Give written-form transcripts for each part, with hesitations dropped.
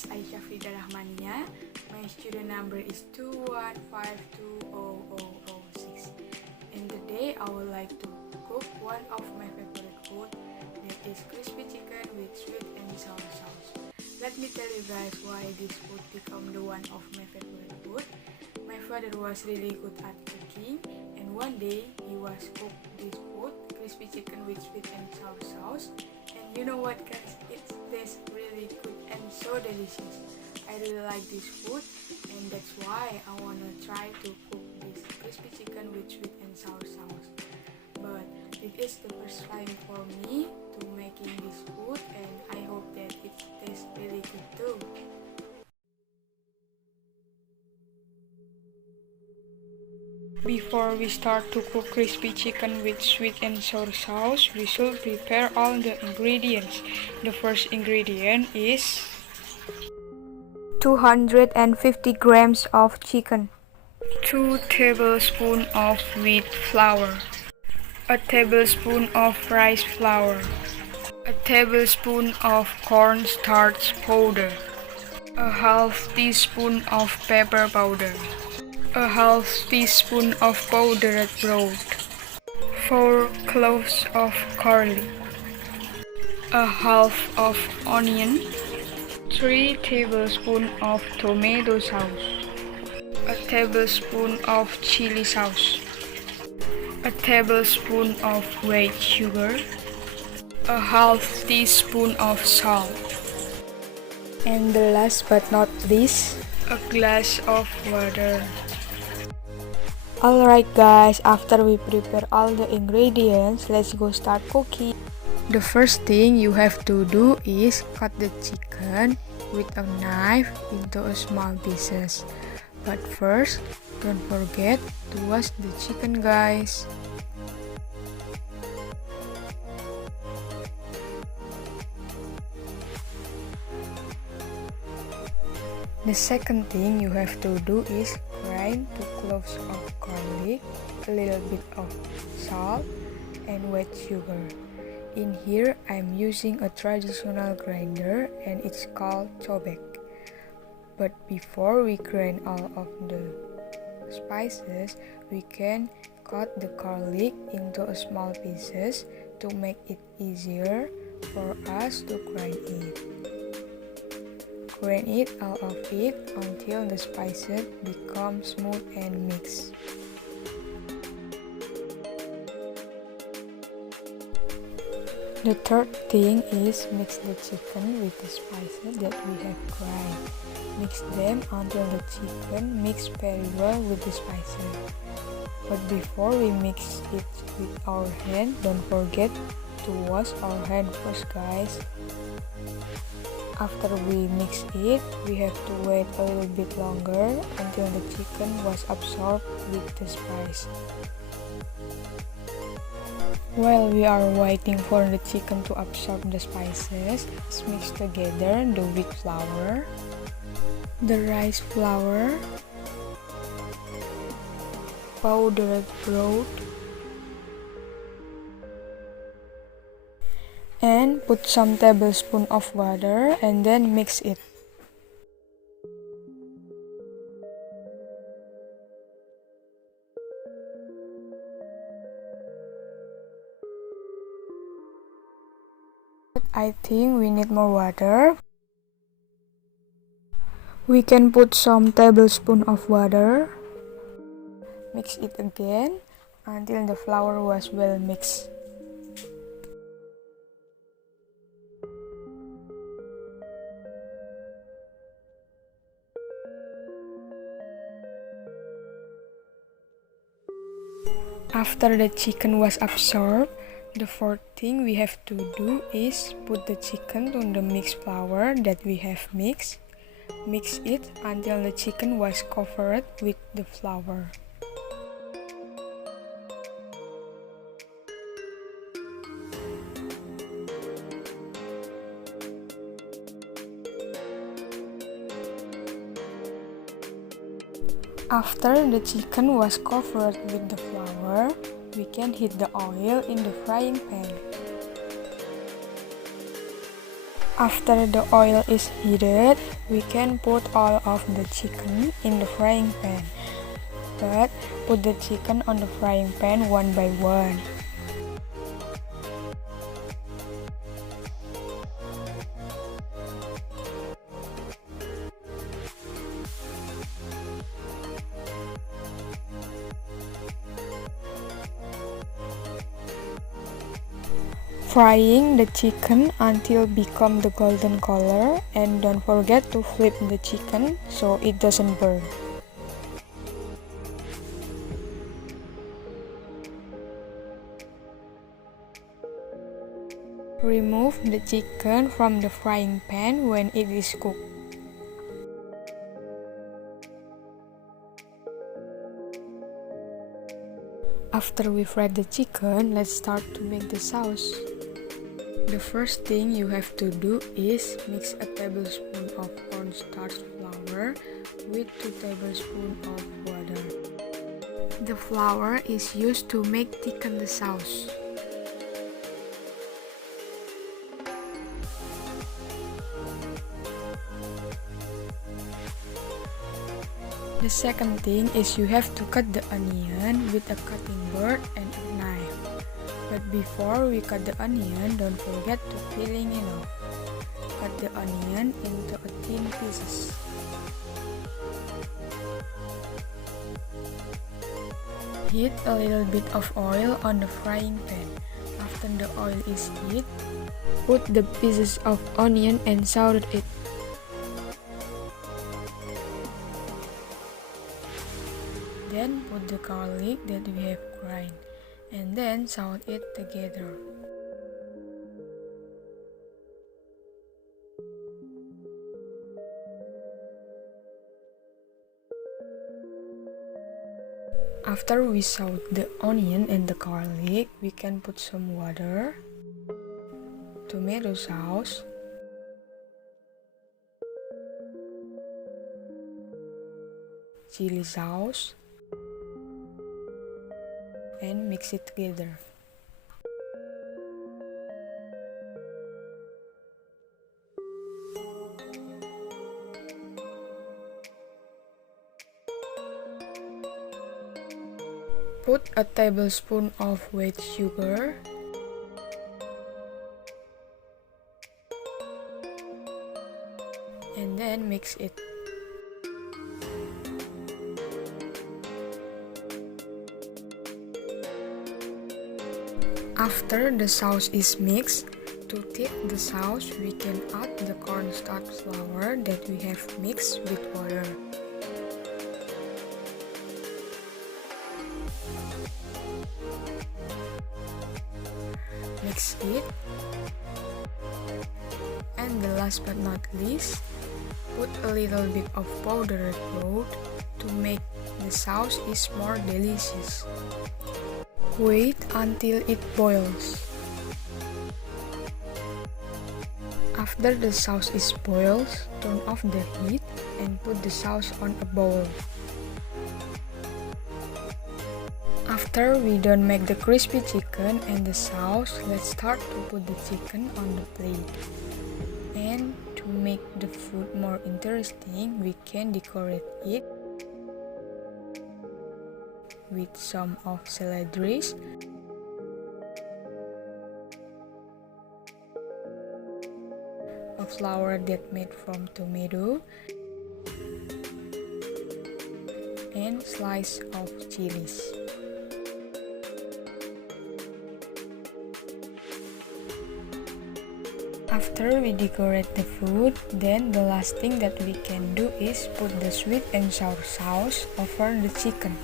is Aisyah Frida Rahmania. My student number is 215200006. And today I would like to cook one of my favorite food, that is crispy chicken with sweet and sour sauce. Let me tell you guys why this food become the one of my favorite food. My father was really good at cooking, and one day he was cooked this food, crispy chicken with sweet and sour sauce. And you know what guys, it tastes really good and so delicious. I really like this food, and that's why I wanna try to cook this crispy chicken with sweet and sour sauce. But it is the first time for me to making this food, and I hope that it tastes really good too. Before we start to cook crispy chicken with sweet and sour sauce, we should prepare all the ingredients. The first ingredient is 250 grams of chicken, 2 tablespoons of wheat flour, a tablespoon of rice flour, a tablespoon of cornstarch powder, a half teaspoon of pepper powder, a half teaspoon of powdered broth, 4 cloves of garlic, a half of onion, 3 tablespoons of tomato sauce, a tablespoon of chili sauce, a tablespoon of white sugar, a half teaspoon of salt, and the last but not least, a glass of water. Alright guys, after we prepare all the ingredients, let's go start cooking. The first thing you have to do is cut the chicken with a knife into small pieces. But first, don't forget to wash the chicken guys. The second thing you have to do is grind 2 cloves of garlic, a little bit of salt, and white sugar. In here, I'm using a traditional grinder and it's called cobek. But before we grind all of the spices, we can cut the garlic into small pieces to make it easier for us to grind it. Grind it all of it until the spices become smooth and mixed. The third thing is mix the chicken with the spices that we have grind. Mix them until the chicken mixes very well with the spices. But before we mix it with our hand, don't forget to wash our hand first guys. After we mix it, we have to wait a little bit longer until the chicken was absorbed with the spice. While we are waiting for the chicken to absorb the spices, let's mix together the wheat flour, the rice flour, powdered broth, and put some tablespoon of water and then mix it. I think we need more water. We can put some tablespoon of water. Mix it again until the flour was well mixed. After the chicken was absorbed, the fourth thing we have to do is put the chicken on the mixed flour that we have mixed. Mix it until the chicken was covered with the flour. After the chicken was covered with the flour, we can heat the oil in the frying pan. After the oil is heated, we can put all of the chicken in the frying pan. But put the chicken on the frying pan one by one. Frying the chicken until become the golden color, and don't forget to flip the chicken so it doesn't burn. Remove the chicken from the frying pan when it is cooked. After we fry the chicken, let's start to make the sauce. The first thing you have to do is mix a tablespoon of cornstarch flour with 2 tablespoons of water. The flour is used to make thicken the sauce. The second thing is you have to cut the onion with a cutting board and a knife. But before we cut the onion, don't forget to peeling it off. Cut the onion into thin pieces. Heat a little bit of oil on the frying pan. After the oil is heated, put the pieces of onion and saute it. Then put the garlic that we have grind, and then saute it together. After we saute the onion and the garlic, we can put some water, tomato sauce, chili sauce, and mix it together. Put a tablespoon of white sugar, and then mix it. After the sauce is mixed, to thick the sauce, we can add the cornstarch flour that we have mixed with water. Mix it. And the last but not least, put a little bit of powdered broth to make the sauce is more delicious. Wait until it boils. After the sauce is boiled, turn off the heat and put the sauce on a bowl. After we done make the crispy chicken and the sauce, let's start to put the chicken on the plate. And to make the food more interesting, we can decorate it with some of celeries, a flour that made from tomato, and slice of chilies. After we decorate the food, then the last thing that we can do is put the sweet and sour sauce over the chicken.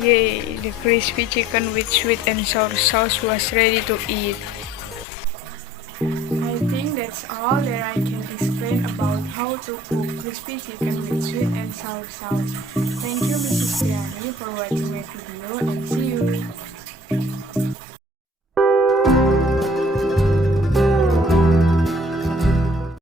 Yay! The crispy chicken with sweet and sour sauce was ready to eat. I think that's all that I can explain about how to cook crispy chicken with sweet and sour sauce. Thank you, Mrs. Tiani, for watching my video, and see you.